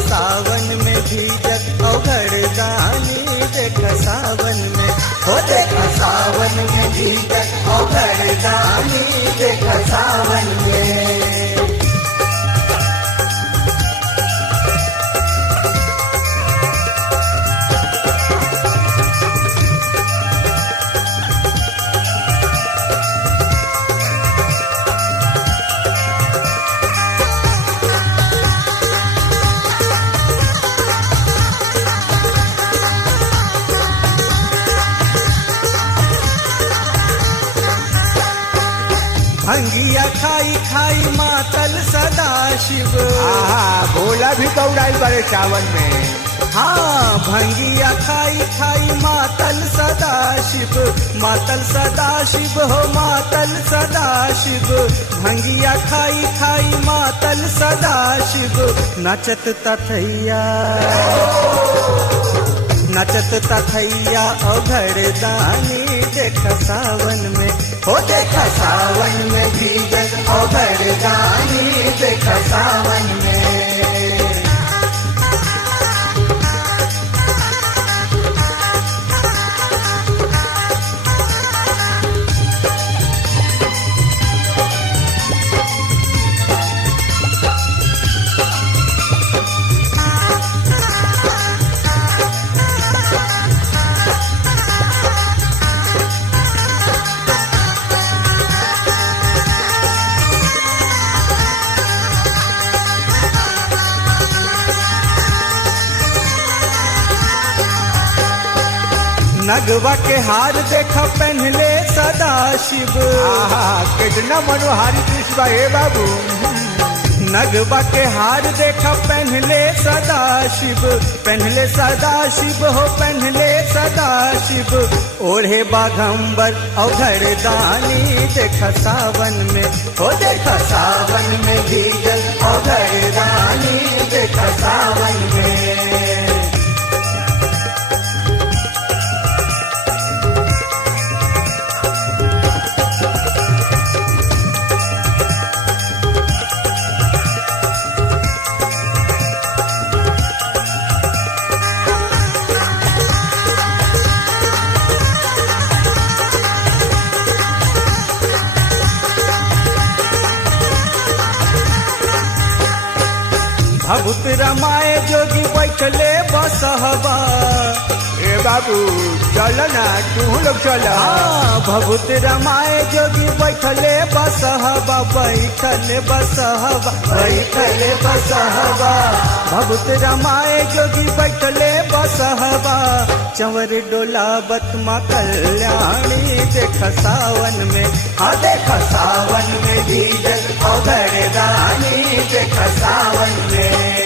सावन में भीजत औघड़दानी देख सावन में, हो देख सावन में भीजत औघड़दानी देख सावन में। भंगिया खाई खाई मातल सदा शिव, भोला भी गौड़ाई बड़े सावन में। हाँ भंगिया खाई खाई मातल सदा शिव, मातल सदा शिव हो मातल सदा शिव। भंगिया खाई खाई मातल सदा शिव, नचत तथैया नचत तथैया औघड़दानी देख सावन में, हो देख सावन में भीजत औघड़दानी देख सावन में। नगवा के हार देख पहनले सदा शिव, कितना मनोहारी दृश्य बा हे बाबू। नगवा के हार देख पहनले सदा शिव, पहनले सदा शिव हो पहनले सदा शिव। ओढ़े बाघंबर औघड़दानी देख सावन में, हो देख सावन में भीजत औघड़दानी देख सावन में। भभूत रमाए जोगी बैठले बसहबा, ए बाबू चल ना तू लोग चल। भभूत रमाए जोगी बैठले बसहबा, बैठले बसहबा बैठले बसहबा। भभूत रमाए जोगी बैठले बसहबा, चंवर डोलावत माँ कल्याणी देख सावन में, हाँ देख सावन में भीजत औघड़दानी देख सावन में।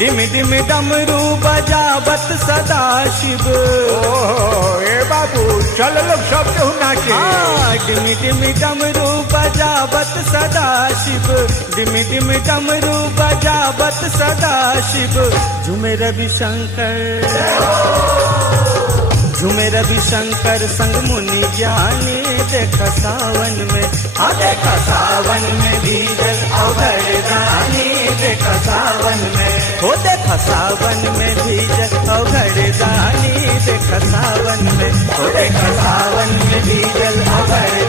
डिम डिम डमरू बजावत सदा शिव, ए बाबू चल लोग सब केहू नाचे। डिम डिम डमरू बजावत सदा शिव, डिम डिम डमरू बजावत सदा शिव। झूमे रविशंकर झूमे रविशंकर संग मुनि ज्ञानी देख सावन में, हाँ देख सावन में भीजत औघड़दानी देख सावन में, हो देख सावन में भीजत औघड़दानी देख सावन में, हो देख सावन में भीजत औघड़दानी।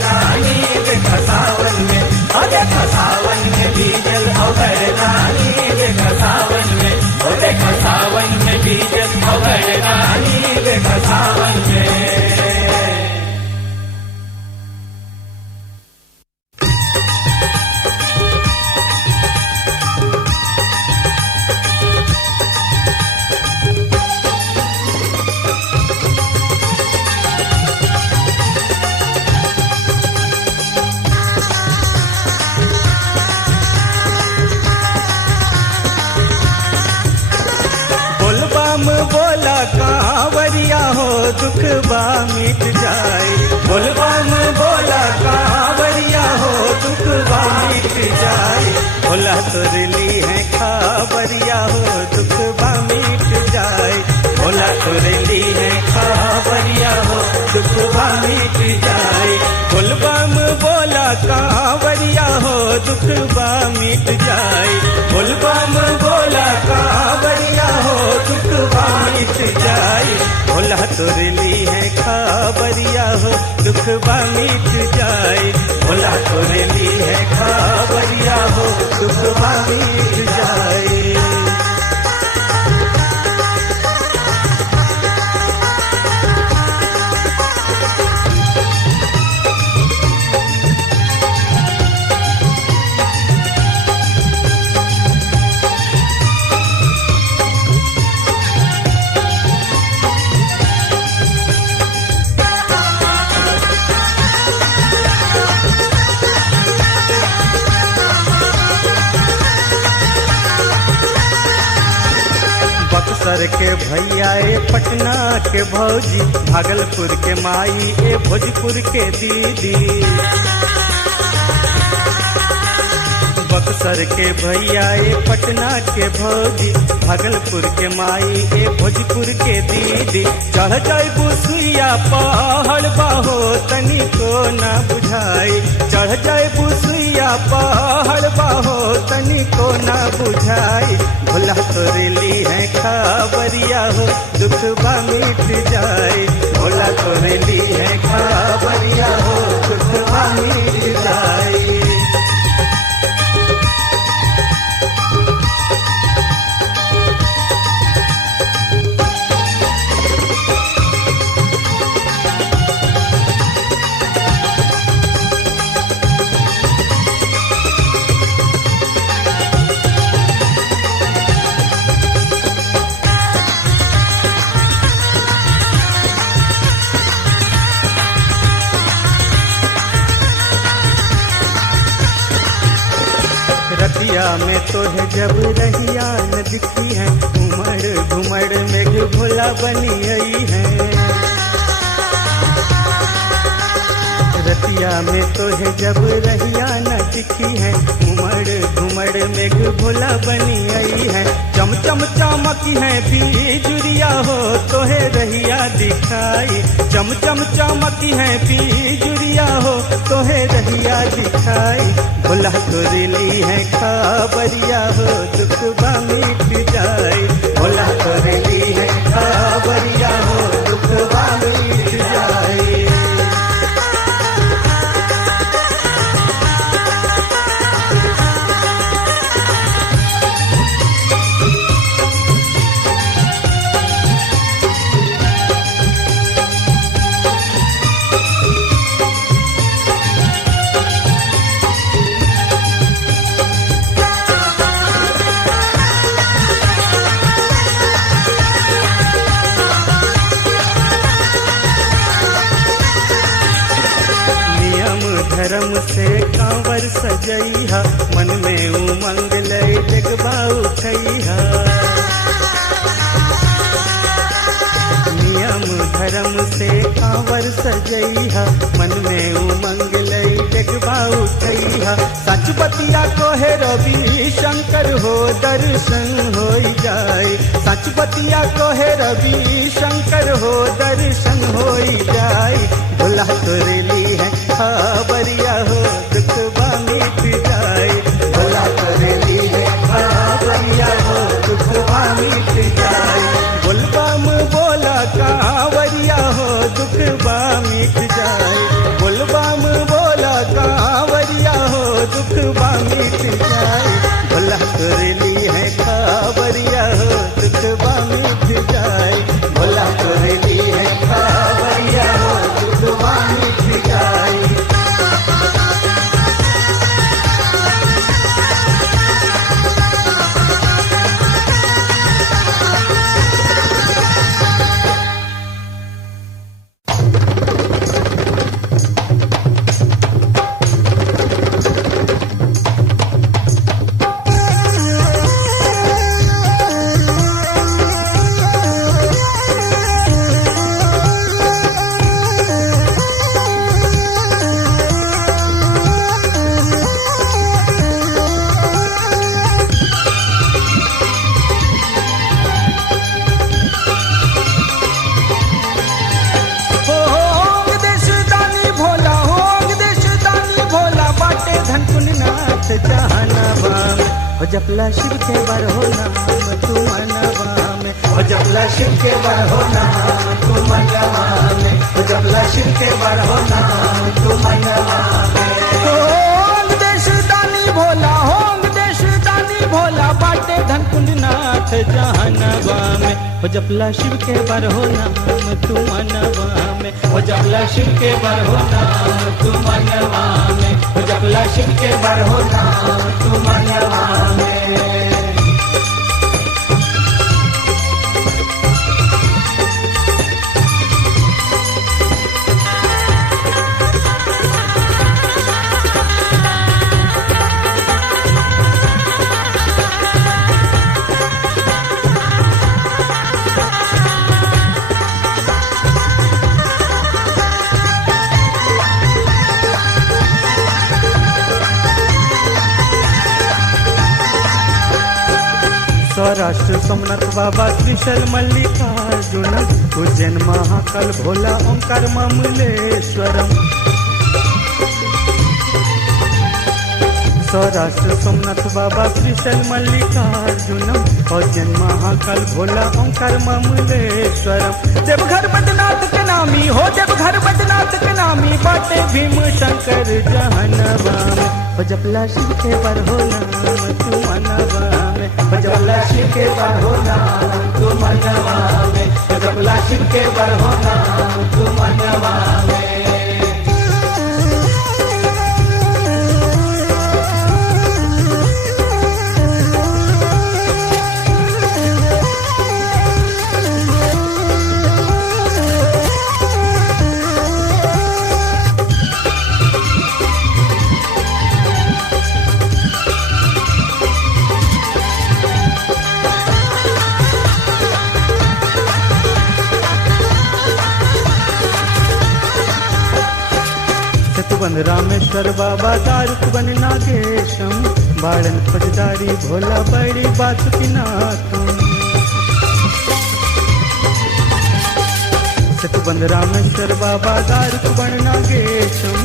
बा मिट जाए। बोलबा में बोला कांवरिया हो दुख बा मिट जाए। भोला तोरली है खबरिया हो दुख बा मिट जाए। भोला तोरली है खबरिया हो दुख बा मिट जाए। बोलबा में बोला कांवरिया हो दुख बा मिट जाए। बोलबा में बोला कांवरिया हो दुख बा मिट जाए। भोला तोरली है खबरिया हो दुख बा मिट जाए। भोला तोरली है खबरिया हो दुख बा मिट जाए। बक्सर के भैया ए पटना के भौजी, भागलपुर के माई ए भोजपुर के दीदी। बक्सर के भैया ए पटना के भौजी, भागलपुर के माई ए भोजपुर के दीदी। चढ़ जाइबू सुइया पहाड़ बाहो तनिको ना बुझाई। चढ़ जाइबू सुइया पहाड़ बाहो तनिको ना बुझाई। भोला तोरली है खबरिया हो दुख बा मिट जाए। भोला तोरली है खबरिया हो दुख बा मिट जाए। रतिया में तो है जब रहिया न दिखी है, उमड़ घुमड़ में भोला बनी आई है। रतिया में तो है जब रहिया न दिखी है, उमड़ घुमड़ में भोला बनी आई है। चम चम चमकी है बिजुरिया हो तो है रहिया दिखाई। चम चम चमकी है बिजुरिया हो तो है रहिया दिखाई। भोला तोरली है खबरिया हो दुख बा मिट जाए। भोला तोरली है खबरिया हो दुख बा मिट जाए। धर्म से कांवर सजैहा, मन में उमंग लय जगबा उठैहा। नियम धर्म से कांवर सजैहा, मन में उमंग लय जगबा उठैहा। सच बतिया कोहे रवि शंकर हो दर्शन हो जाए। सच बतिया कोहे रवि शंकर हो दर्शन हो जाए। भोला तोरली है खबरिया हो दुख बा मिट जाए। भोला तोरली है खबरिया हो दुख बा मिट जाए। बोलबा में बोला कांवरिया हो दुख बा मिट जाए। बोलबा में बोला कांवरिया हो दुख बा मिट जाए। भोला तोरली है खबरिया हो दुख बा मिट जाए। भोला तोरली है खबरिया हो दुख बा मिट जाए। जपला शिव के बरहो नाम तू मनवा में, ओ जपला शिव के बरहो नाम तू मनवा में, ओ जपला शिव के बरहो नाम तू मनवा में। होंग देश दानी भोला, होंग देश दानी भोला, बाटे धन कुंड नाथ जहानवा में, ओ जपला शिव के बरहो नाम तू मनवा में, ओ जपला शिव के बरहो नाम तू मनवा में, ओ जपला शिव के बरहो नाम तू मनवा में। सौराष्ट्र सोमनाथ बाबा त्रिशल मल्लिकार्जुन, उज्जैन महाकाल भोला ओंकार ममलेश्वरम। सौराष्ट्र सोमनाथ बाबा त्रिशल मल्लिकार्जुनम, उज्जैन महाकाल भोला ओंकार ममलेश्वरम। देवघर बदनाथ के नामी हो, देवघर बदनाथ के नामी, बाटे भीम शंकर जहनवा में, ओ जपला शिव के बरहो नाम तू मनवा में, ओ जपला शिव के बरहो नाम तू मनवा में, ओ जपला शिव के बरहो नाम तू मनवा में। सेतुबंद रामेश्वर बाबा दारुकबन नागेशम, बाड़न फौजदारी भोला बड़ी बासुकीनाथम। सेतुबंद रामेश्वर बाबा दारुकबन नागेशम,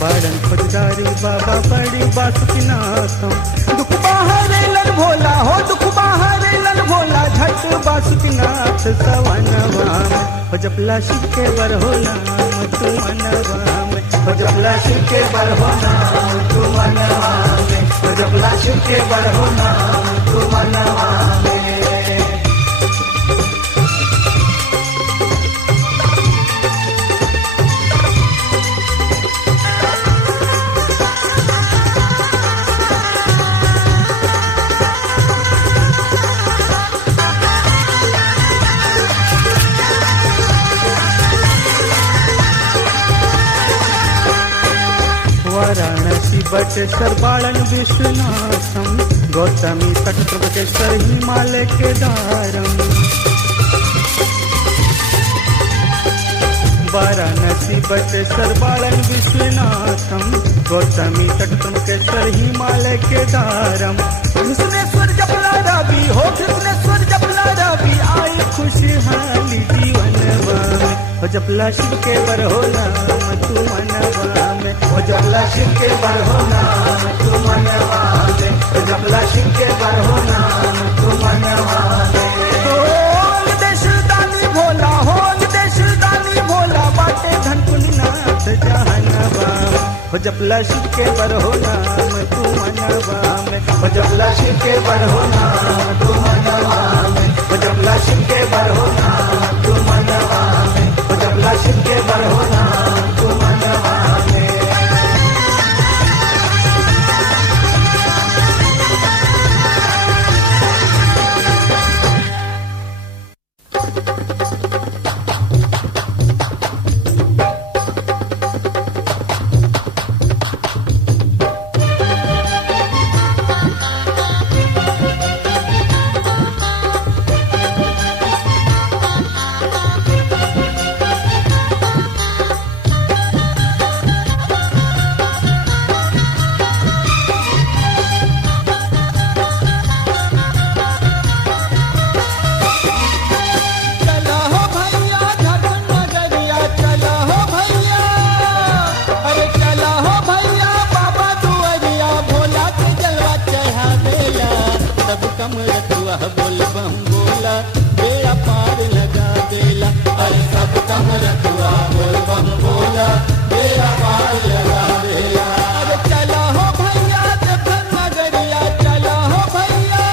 बाड़न फौजदारी बाबा बड़ी बासुकीनाथम। दुख बाहरे लन भोला हो, दुख बाहरे लन भोला, झट बासुकीनाथ सवनवा में, ओ जपला शिव के बरहो नाम तू मनवा में, ओ जपला शिव के बरहो नाम तू मनवा में, ओ जपला शिव के बरहो नाम तू मनवा में। वाराणसी बटेश्वर बालन विश्वनाथम, गौतमी तट प्रबकेश्वर हिमालय केदारम। वाराणसी बटेश्वर बालन विश्वनाथम, गौतमी तट प्रबकेश्वर हिमालय केदारम। कृष्णेश्वर जपला रवि हो, कृष्णेश्वर जपला रवि, आई खुशहाली जीवनवा में, ओ जपला शिव के बरहो नाम तू मनवा में, ओ जपला शिव के बरहो नाम तू मनवा में, ओ जपला शिव के बरहो नाम तू मनवा में। होंग देश दानी भोला, होंग देश दानी भोला, बाटे धन कुंड नाथ जहानवा में, ओ जपला शिव के बरहो नाम तू मनवा में, ओ जपला शिव के बरहो नाम तू मनवा में, ओ जपला शिव के बरहो नाम तू मनवा में, ओ जपला शिव के बरहो नाम तू मनवा में। रतुआ बोल बम बोला बेड़ा पार लगा देला। अरे सब कम रतुआ बोल बम बोला बेड़ा पार लगा देला। अरे चला हो भैया देवघर नगरिया, चला हो भैया,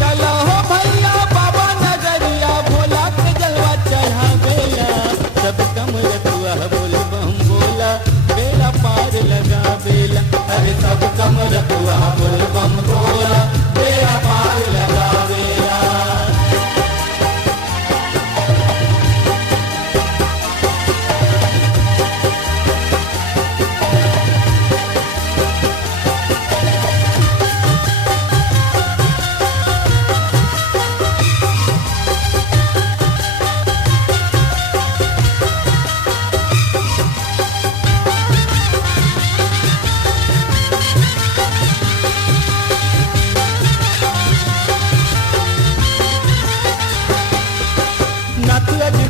चला हो भैया बाबा नगरिया, भोला के जलवा चढ़ा बेला। सब कम रतुआ बोल बम बोला बेड़ा पार लगा बेला। अरे सब कम रतुआ बोल बम बोला बेड़ा पार लगा बेला।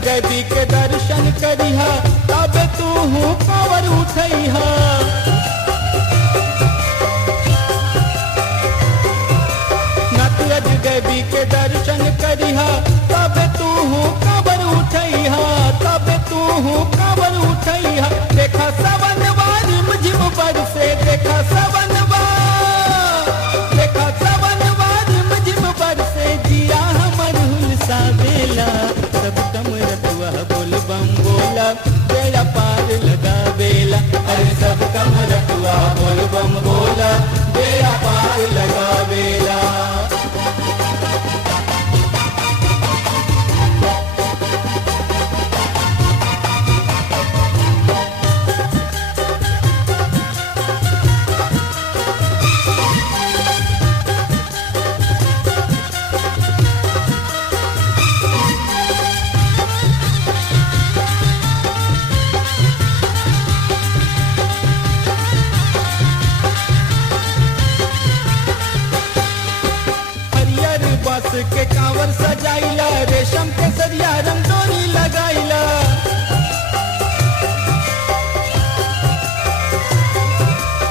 देवी के दर्शन करिहा तब तू हूँ कांवर उठैहा। नटराज देवी के दर्शन करिहा तब तू हूँ कांवर उठैहा, तब तू हूँ कांवर उठैहा। देखा सवनवा रिमझिम बरसे, देखा सवनवा, देखा सवनवा रिमझिम बरसे, जिया हमर हुलसा बेला। सब कम रतुआ बोल बम बोला बेड़ा पार लगा बेला। अरे सब कम रतुआ बोल बम बोला बेड़ा पार लगा बेला। के कांवर सजाइला, रेशम के सरिया रंगोली लगाइला।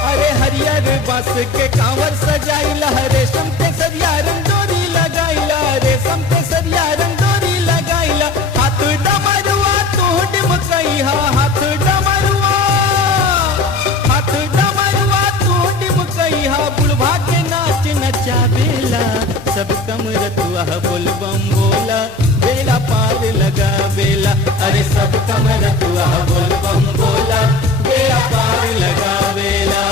अरे हरियर बांस के कांवर सजाइला, रेशम के सरिया रंगोली लगाइला, रेशम के सरिया रंगोली लगाइला। हाथ डमरुआ तू डिमकइहा, हाथ डमरुआ, हाथ डमरुआ तू डिमकइहा, बुढ़वा के नाच नचावेला। सब कम रतुआ बोल बम बोला बेड़ा पार लगा बेला। अरे सब कम रतुआ बोल बम बोला बेड़ा पार लगा बेला।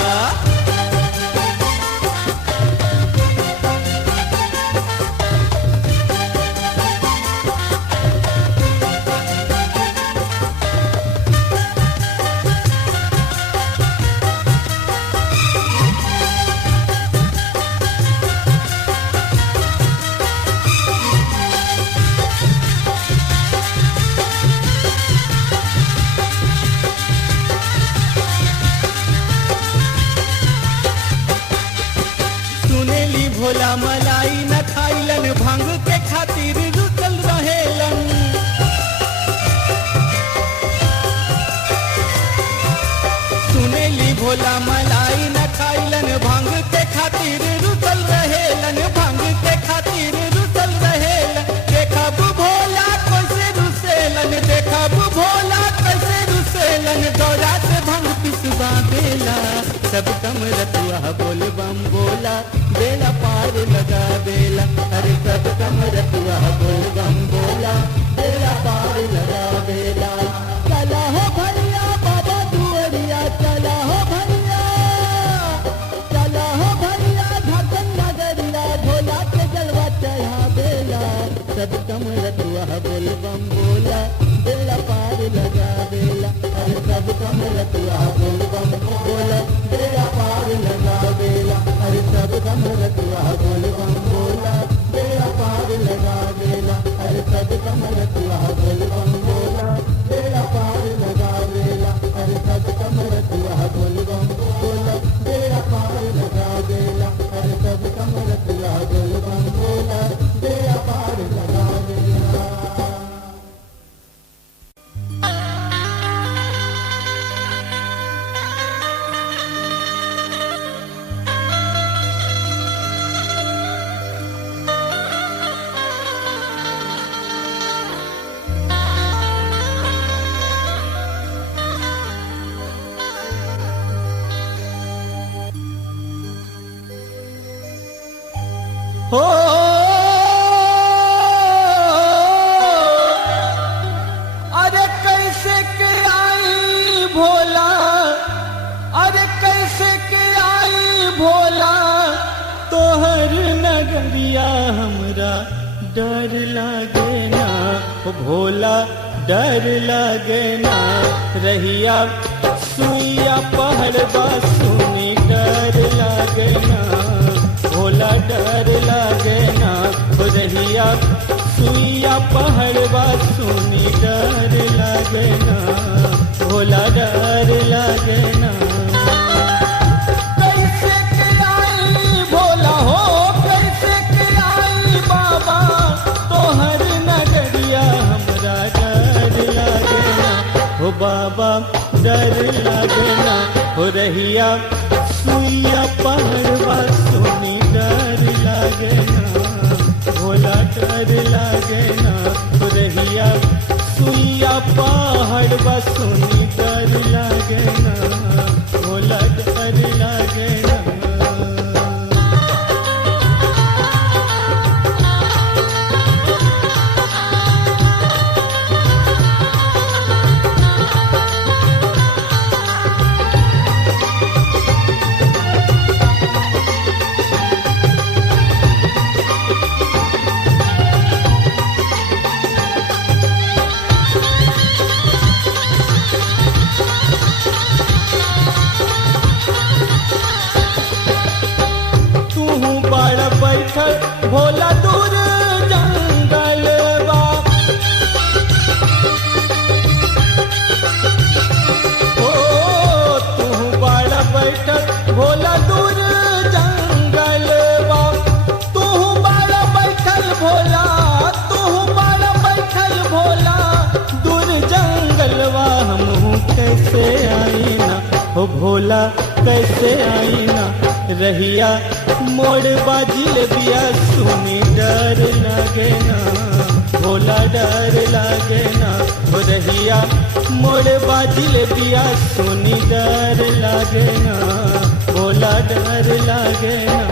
भोला मलाई न खाइलन, भांग के खातिर रुकल रहेलन। सुनेली भोला मलाई न खाइलन, भांग के खातिर रुकल रहेलन, भांग के खातिर रुकल रहेलन। देखब भोला कैसे रुसेलन, देखब भोला कैसे रुसेलन, दौरा से भांग पिसवा देला। सब कम रतुआ बोल बम बोला बेड़ा पार लगा बेला। अरे सब कम रतुआ बोल बम बोला बेड़ा पार लगा बेला। चला हो भैया बाबा दुआरिया, चला हो भैया, चला हो भैया झारखंड नगरिया, भोला के जलवा चढ़ा बेला। सब कम रतुआ बोल बम बोला बेड़ा पार लगा बेला। अरे सब कम रतुआ बोल बम बोला बेड़ा पार लगा बेला। अरे सब कम रतुआ बोल बम बोला बेड़ा पार लगा बेला। अरे सब कम रतुआ बोल बम बोला बेड़ा पार लगा बेला। अरे सब कम रतुआ बोल बम बोला बेड़ा पार लगा बेला। अरे सब कम रतुआ बोल बम बोला बेड़ा पार लगा बेला। हो अरे कैसे के आई भोला, अरे कैसे के आई भोला, तोहर नगरिया हमरा डर लागे ना, ओ भोला डर लागे ना, रहिया सुइया पहाड़बा सुनी डर लागे ना, भोला डर लागे ना, ओ रहिया सुइया पहाड़बा सुनी डर लागे ना, भोला डर लागे ना। कैसे के आई भोला हो, कैसे के आई बाबा, तोहर नगरिया हमरा डर लागे ना, हो बाबा डर लागे ना, हो रहिया सुइया पहाड़बा सुनी डर लागे ना, भोला डर लागे ना, हो रहिया सुइया पहाड़बा सुनी डर लागे ना, भोला डर लागे ना। भोला दूर जंगल बा, ओ तू बड़ा बैठल भोला दूर जंगल बा, तू बड़ा बैठल भोला, तू बड़ा बैठल भोला, दूर जंगलवा हमहू कैसे आई ना, हो भोला कैसे आई ना, रहिया मोड़ बाजिल बिया सुनी डर लागे ना, भोला डर लागे ना, हो रहिया मोड़ बाजिल बिया सुनी डर लागे ना, भोला डर लागे ना।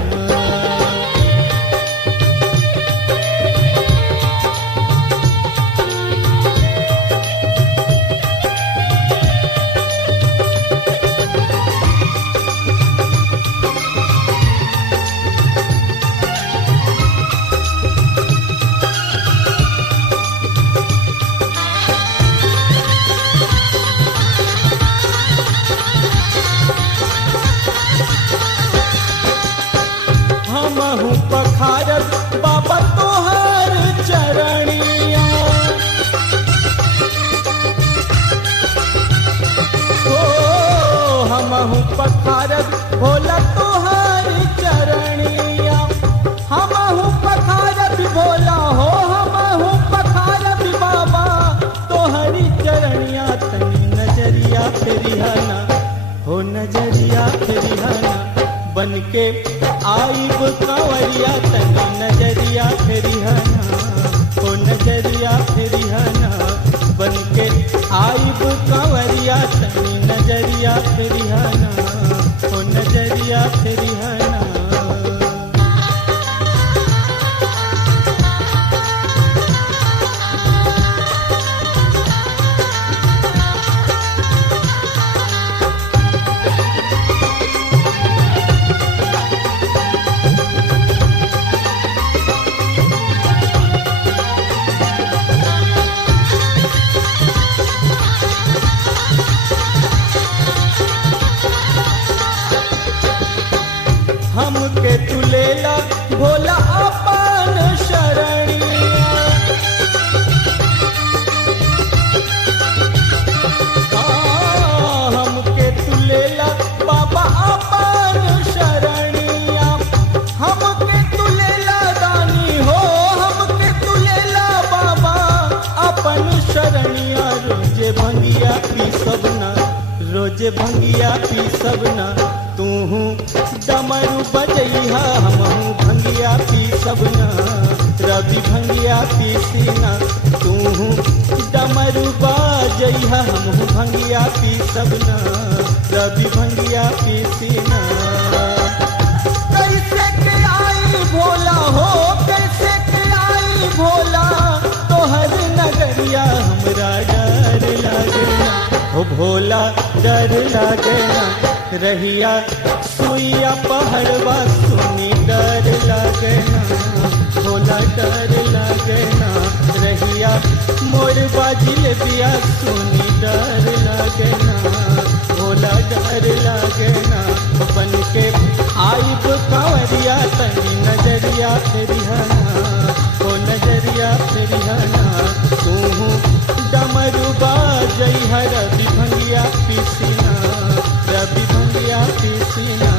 हमहू पखारत बाबा तोहर चरणिया, ओ हमहू पखारत भोला तोहर चरणिया, हमहू पखारत भोला हो, हमहू पखारत बाबा तोहरी चरणिया, तनी नजरिया फेरिहाना, हो नजरिया फेरिहाना, बनके आइब कंवरिया तनी नजरिया फेरिहाना, ओ नजरिया फेरिहाना, बनके आइब कंवरिया तनी नजरिया फेरिहाना, ओ नजरिया फेरिहाना। हमके तू लेला भोला अपन शरणिया, हमके तू लेला बाबा अपन शरणिया, हमके तू लेला दानी हो, हमके तू लेला बाबा अपन शरणिया, रोजे भंगिया पी सबना, रोजे भंगिया पी सबना, तू डमरू बजैहा हमहू भंगिया पी सबना, रवि भंगिया पी सीना, तू डमरू बजैहा हमहू भंगिया पी सबना, रवि भंगिया पी सीना। कैसे के आई भोला हो, लागे ना, हो भोला डर लागे ना, रहिया सुइया पहाड़वा सुनी डर लागे ना, भोला डर लागे ना, रहिया मोरबा जिलेबिया सुनी डर लागे ना, भोला डर लागे ना, बन के आइब कांवरिया तनी नजरिया फेरिहाना, ओ नजरिया फेरिहाना, तू डमरू बाजई रवि भंगिया पीसीना, रवि भंगिया पीसीना।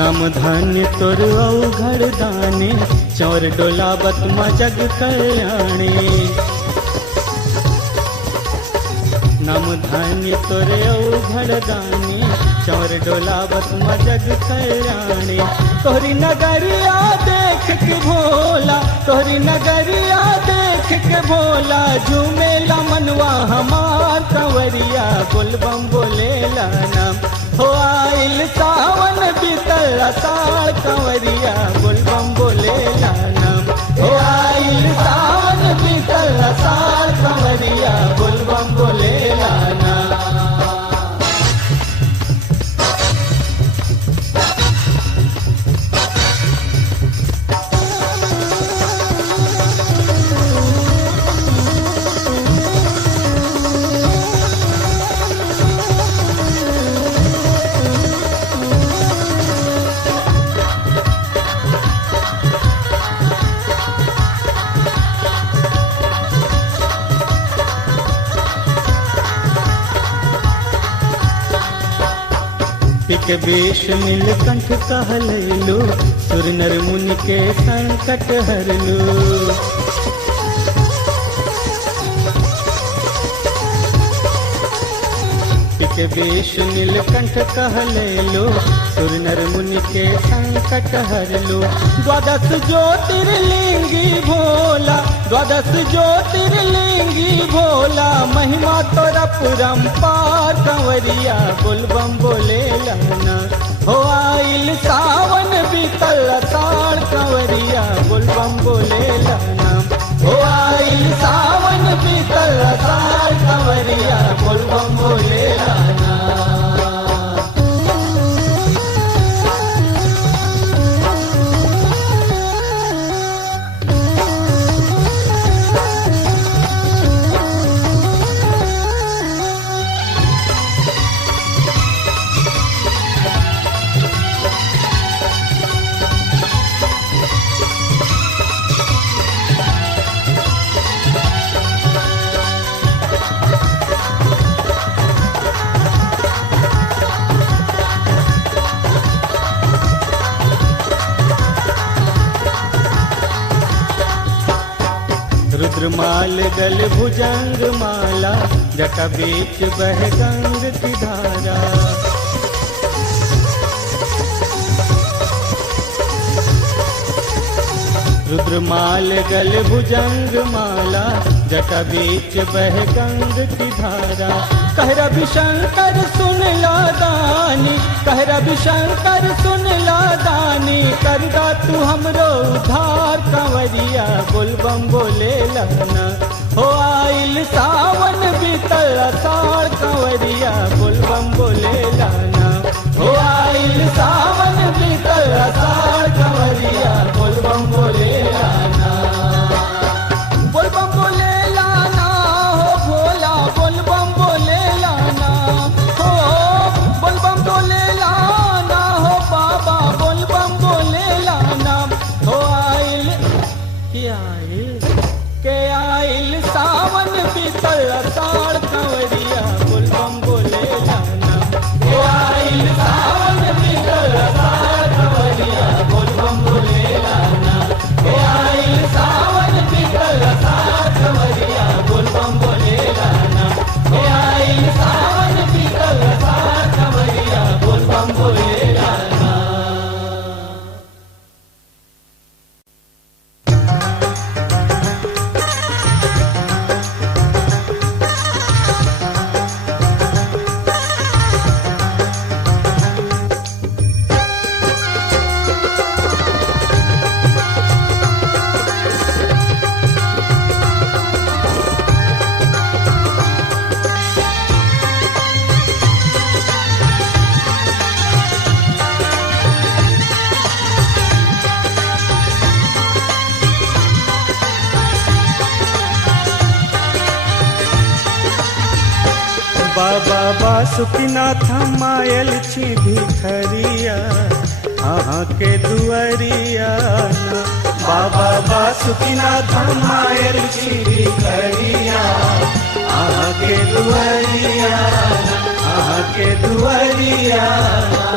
नाम धान्य तोर औघड़ दाने, चौर डोलावत मजग कल्याणे, नाम धान्य तोर औघड़ दाने, चौर डोलावत मजग कल्याणे, तोहरी नगरिया देख के भोला, तोहरी नगरिया देख के भोला, झूमेला मनवा हमार कंवरिया, बोलबम बोलेला नाम, हो आइल सावन बीतल अषाढ़ कंवरिया, बोलबम बोलेला नाम, हो आइल सावन बीतल अषाढ़ कंवरिया, बोलबम बोलेला नाम। के वेश नीलकंठ कहलैलो, सुर नर मुनि के संकट हरलो, के वेश नीलकंठ कहलैलो, सुर नर मुनि के संकट हरलो, द्वादश ज्योतिर्लिंगी भोला, द्वादश ज्योतिर्लिंगी भोला, महिमा तोरा परम्पार कंवरिया, बोलबम बोलेला ना, हो आइल सावन बीतल अषाढ़ कंवरिया, बोलबम बोलेला ना, हो आइल सावन बीतल अषाढ़ कंवरिया, बोलबम बोलेला ना। रुद्रमाल गल भुजंग माला, जटा बीच बह गंग की धारा। रुद्रमाल गल भुजंग माला, जटा बीच बह गंग की धारा। कह रवि शंकर सुन ला दानी, कह रवि शंकर सुन ला दानी, कर दा तू हमरो उद्धार कंवरिया, बोल बम बोले लहना। हो आइल सावन बीतल अषाढ़ कंवरिया, बोल बम बोले लहना। हो आइल सावन बीतल अषाढ़ कंवरिया, बोल बम बोले लाना। बोल बम बोले लाना हो भोला, बोल बम बोले लाना हो। बोल बम बोले लाना हो बाबा, बोल बम बोले लाना। हो आइल के आइल सावन बीतल अषाढ़ कंवरिया, बोल बम बोले लाना। हो आइल सावन बीतल अषाढ़ कंवरिया, बोल बम बोले लाना। हो आइल सावन बीतल अषाढ़ कंवरिया, बोल बम बोले लाना। हो आइल सावन बीतल अषाढ़ कंवरिया, बोल बम बोले लाना। बाबा बासुकीनाथ मायल छी भिखरिया, अहाँ के दुआरिया ना। बाबा बासुकीनाथ मायल छी भिखरिया, अहाँ के दुआरिया ना, अहाँ के दुआरिया ना।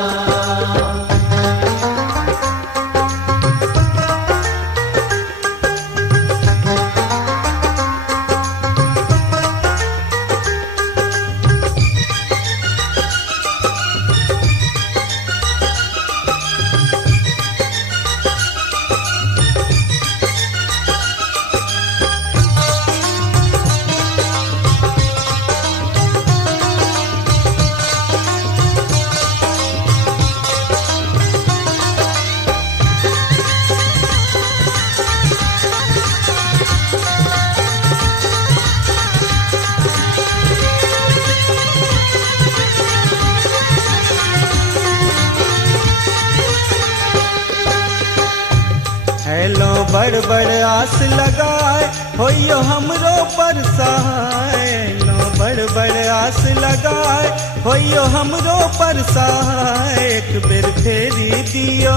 बड़ बड़ आस लगाए होइयो हमरो पर सहाय। लो बड़ बड़ आस लगाए होइयो हमरो पर सहाय। एक बेर फेरी दियो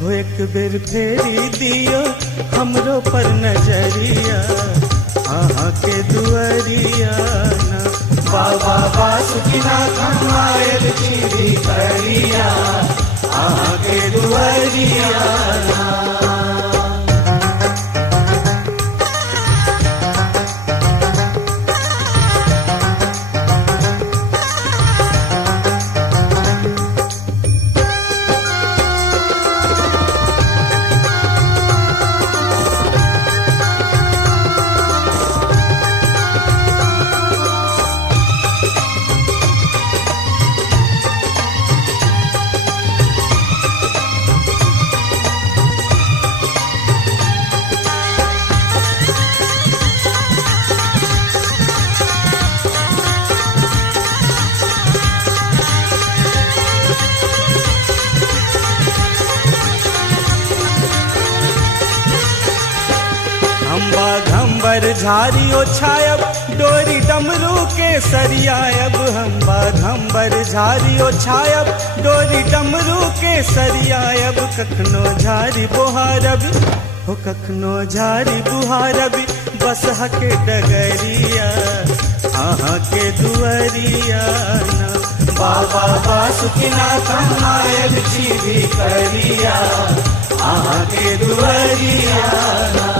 हो, एक बेर फेरी दियो हमरो पर नजरिया, अहाँ के दुआरिया ना। बाबा बासुकीनाथ मायल छी भिखरिया, अहाँ के दुआरिया ना। घंबर झारियो छायब डोरी डमरू के सरियायब। हम्बा घंबर झारियो छायब डोरी डमरू के सरियायब। कखनो झारी बुहारब हो, कखनो झारी बुहारब बसहा के डगरिया, अहाँ के दुआरिया ना। बाबा बासुकीनाथ मायल छी भिखरिया, अहाँ के दुआरिया ना।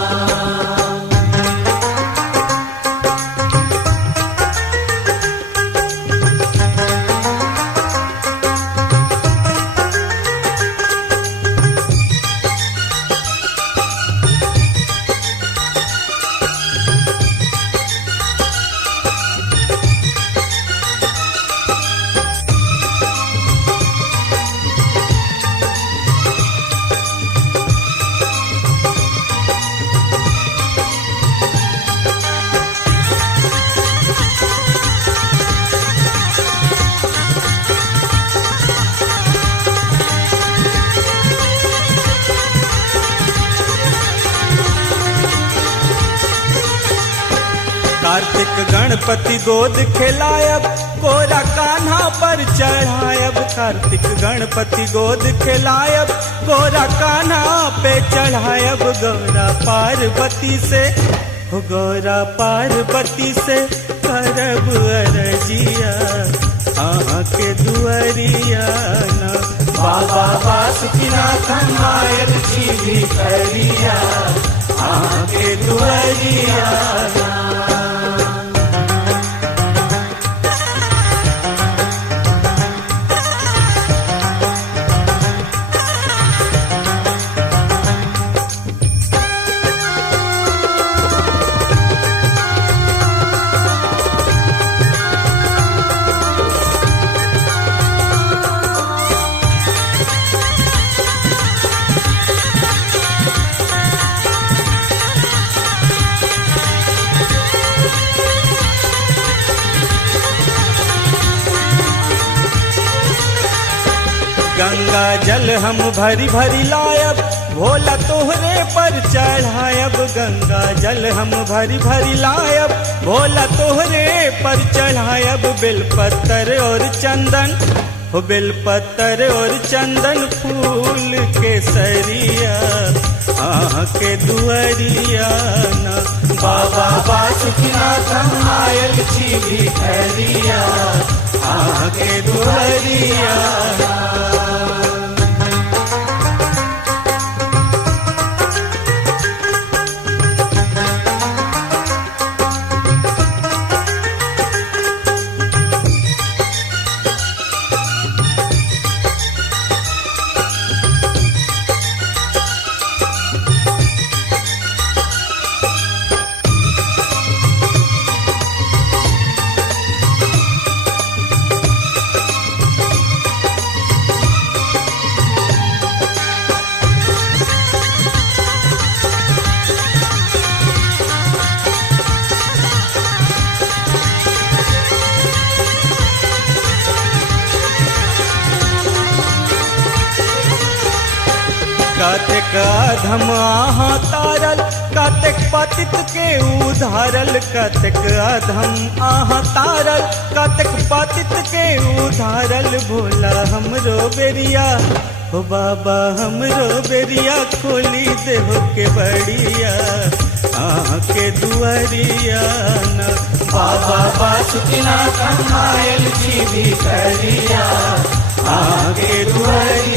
गणपति गोद खिलायब गोरा कान्हा पर चढ़ायब। कार्तिक गणपति गोद खिलायब गोरा कान्हा पे चढ़ायब। गौरा पार्वती से गौरा पार्वती से करब अरजिया आके दुअरिया ना। बाबा बासुकीनाथ मायल जी भी करिया आके दुअरिया ना। गंगा जल हम भरी भरी लायब भोला तोहरे पर चढ़ायब। गंगा जल हम भरी भरी लायब भोला तोहरे पर चढ़ायब। बेलपत्र और चंदन हो बेलपत्र और चंदन फूल के सरिया आके दुअरिया ना। बाबा बासुकीनाथ मायल जी भी करिया आके दुअरिया ना। कतेक अधम आहा तारल कतेक पतित के उधारल। कतेक अधम आहा तारल कतेक पतित के उधारल। भोला हमरो बेरिया हो बाबा हमरो बेरिया खोली देहो के बड़िया आके दुअरिया ना। बाबा बासुकीनाथ मायल जी भी करिया आके दुअरिया।